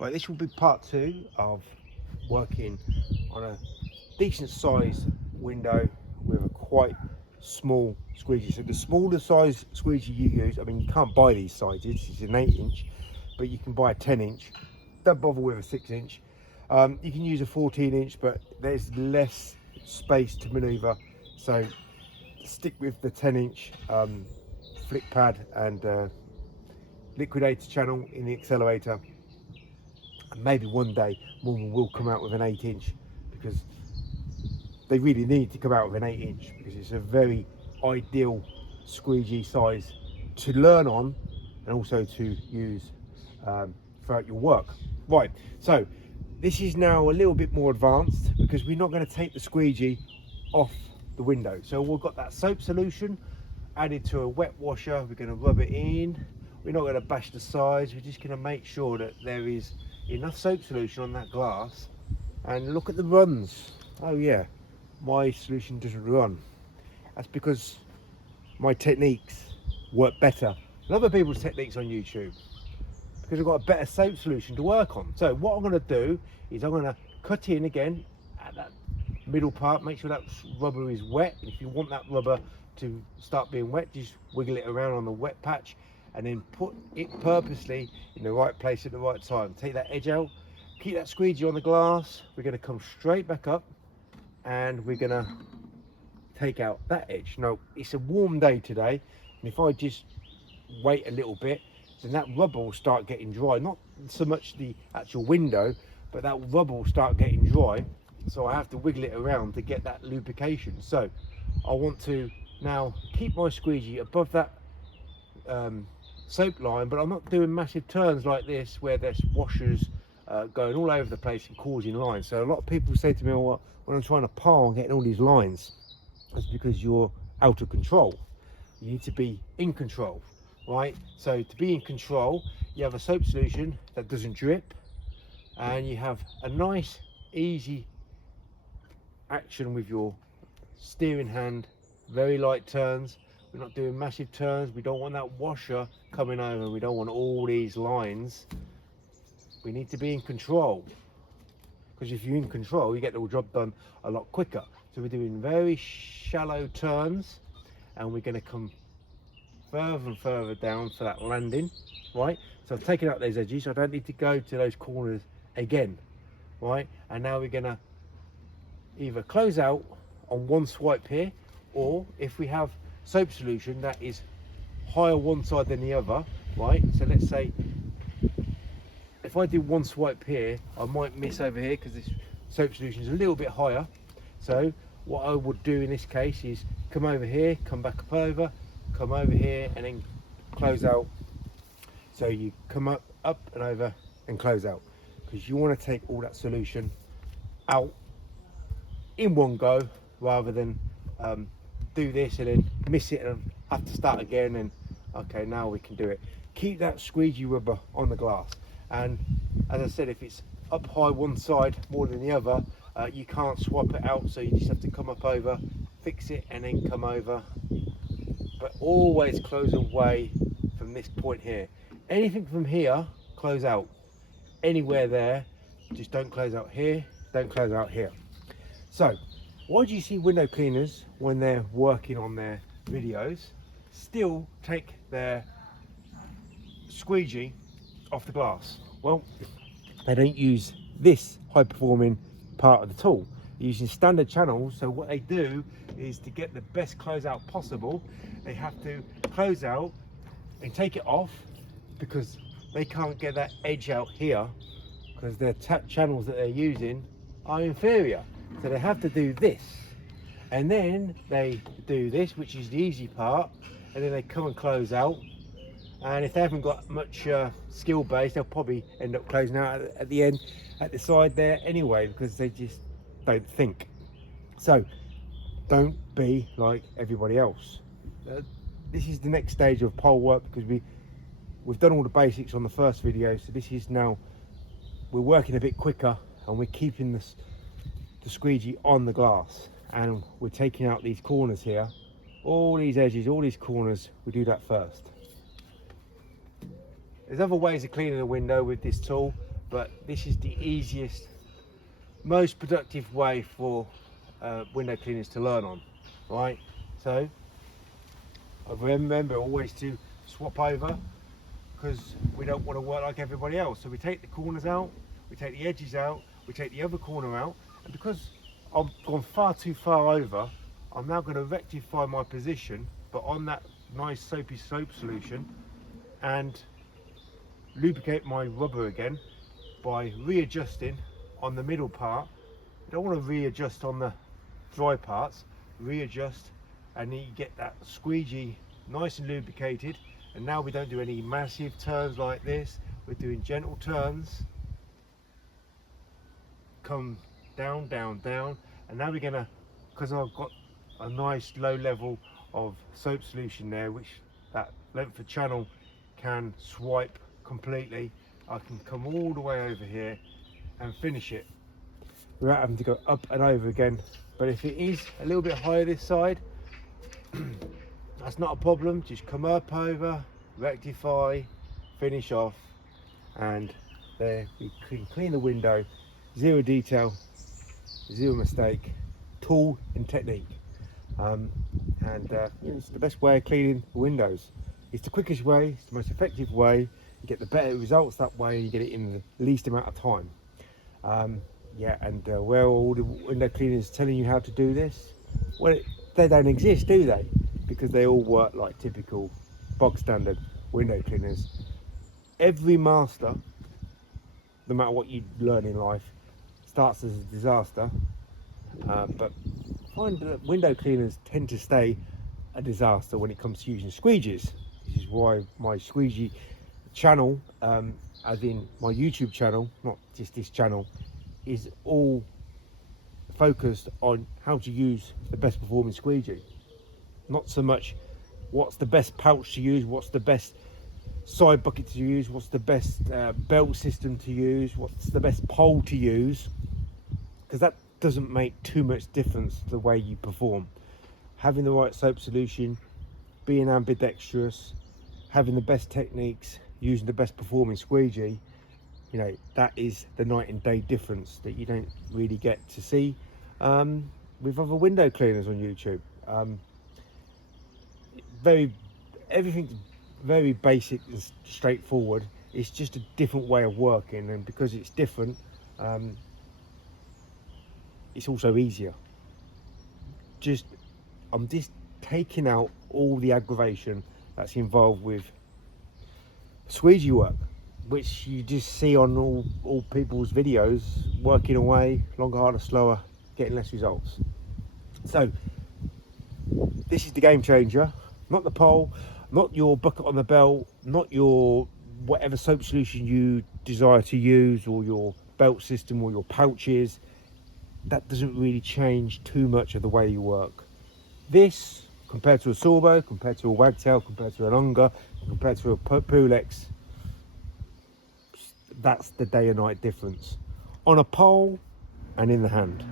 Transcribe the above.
Right, this will be part 2 of working on a decent size window with a quite small squeegee. So the smaller size squeegee you use, I mean, you can't buy these sizes, it's an 8-inch, but you can buy a 10-inch. Don't bother with a 6-inch. You can use a 14-inch, but there's less space to maneuver. So stick with the 10-inch flick pad and liquidator channel in the accelerator. And maybe one day Mormon will come out with an 8-inch, because they really need to come out with an 8-inch, because it's a very ideal squeegee size to learn on and also to use throughout your work. Right, so this is now a little bit more advanced, because we're not going to take the squeegee off the window. So we've got that soap solution added to a wet washer. We're going to rub it in. We're not going to bash the sides. We're just going to make sure that there is enough soap solution on that glass. And look at the runs. Oh yeah, my solution doesn't run. That's because my techniques work better than other people's techniques on YouTube, because I've got a better soap solution to work on. So what I'm going to do is I'm going to cut in again at that middle part, make sure that rubber is wet. If you want that rubber to start being wet, just wiggle it around on the wet patch and then put it purposely in the right place at the right time. Take that edge out, keep that squeegee on the glass. We're going to come straight back up and we're going to take out that edge. Now it's a warm day today, and if I just wait a little bit, then that rubber will start getting dry. Not so much the actual window, but that rubber will start getting dry, so I have to wiggle it around to get that lubrication. So I want to now keep my squeegee above that soap line, but I'm not doing massive turns like this where there's washers going all over the place and causing lines. So a lot of people say to me, well, when I'm trying to pile and getting all these lines, that's because you're out of control. You need to be in control, right? So to be in control, you have a soap solution that doesn't drip, and you have a nice easy action with your steering hand, very light turns. We're not doing massive turns. We don't want that washer coming over. We don't want all these lines. We need to be in control, because if you're in control, you get the job done a lot quicker. So we're doing very shallow turns, and we're going to come further and further down for that landing, right? So I've taken out those edges, so I don't need to go to those corners again, right? And now we're going to either close out on one swipe here, or if we have soap solution that is higher one side than the other, right? So let's say if I do one swipe here, I might miss over here because this soap solution is a little bit higher. So what I would do in this case is come over here, come back up over, come over here, and then close out. So you come up and over and close out, because you want to take all that solution out in one go, rather than do this and then miss it and have to start again. And okay, now we can do it. Keep that squeegee rubber on the glass, and as I said, if it's up high one side more than the other, you can't swap it out, so you just have to come up over, fix it, and then come over. But always close away from this point here. Anything from here, close out. Anywhere there, just don't close out here, don't close out here. So why do you see window cleaners, when they're working on their videos, still take their squeegee off the glass? Well, they don't use this high performing part of the tool. They're using standard channels. So what they do is, to get the best closeout possible, they have to close out and take it off, because they can't get that edge out here, because their channels that they're using are inferior. So they have to do this, and then they do this, which is the easy part, and then they come and close out. And if they haven't got much skill base, they'll probably end up closing out at the end, at the side there anyway, because they just don't think. So don't be like everybody else. This is the next stage of pole work, because we've done all the basics on the first video. So this is now, we're working a bit quicker, and we're keeping the squeegee on the glass, and we're taking out these corners here, all these edges, all these corners. We do that first. There's other ways of cleaning a window with this tool, but this is the easiest, most productive way for window cleaners to learn on, right? So I remember always to swap over, because we don't want to work like everybody else. So we take the corners out, we take the edges out, we take the other corner out, and because I've gone far too far over, I'm now going to rectify my position, but on that nice soapy soap solution, and lubricate my rubber again by readjusting on the middle part. You don't want to readjust on the dry parts, readjust, and then you get that squeegee nice and lubricated. And now we don't do any massive turns like this, we're doing gentle turns, come down, down, down, and now we're gonna, because I've got a nice low level of soap solution there, which that length of channel can swipe completely, I can come all the way over here and finish it without having to go up and over again. But if it is a little bit higher this side, that's not a problem. Just come up over, rectify, finish off, and there we can clean the window. Zero detail, zero mistake, tool and technique. It's the best way of cleaning windows. It's the quickest way, it's the most effective way. You get the better results that way, you get it in the least amount of time. Where are all the window cleaners telling you how to do this? Well, they don't exist, do they? Because they all work like typical bog standard window cleaners. Every master, no matter what you learn in life, starts as a disaster, but I find that window cleaners tend to stay a disaster when it comes to using squeegees. This is why my squeegee channel, as in my YouTube channel, not just this channel, is all focused on how to use the best performing squeegee. Not so much what's the best pouch to use, what's the best side bucket to use, what's the best belt system to use, what's the best pole to use, because that doesn't make too much difference to the way you perform. Having the right soap solution, being ambidextrous, having the best techniques, using the best performing squeegee, you know, that is the night and day difference that you don't really get to see with other window cleaners on YouTube. Everything's very basic and straightforward. It's just a different way of working, and because it's different, it's also easier. I'm just taking out all the aggravation that's involved with squeegee work, which you just see on all people's videos, working away, longer, harder, slower, getting less results. So this is the game changer, not the pole, not your bucket on the belt, not your whatever soap solution you desire to use, or your belt system or your pouches. That doesn't really change too much of the way you work. This, compared to a Sorbo, compared to a Wagtail, compared to an Unger, compared to a Pulex, that's the day and night difference on a pole and in the hand.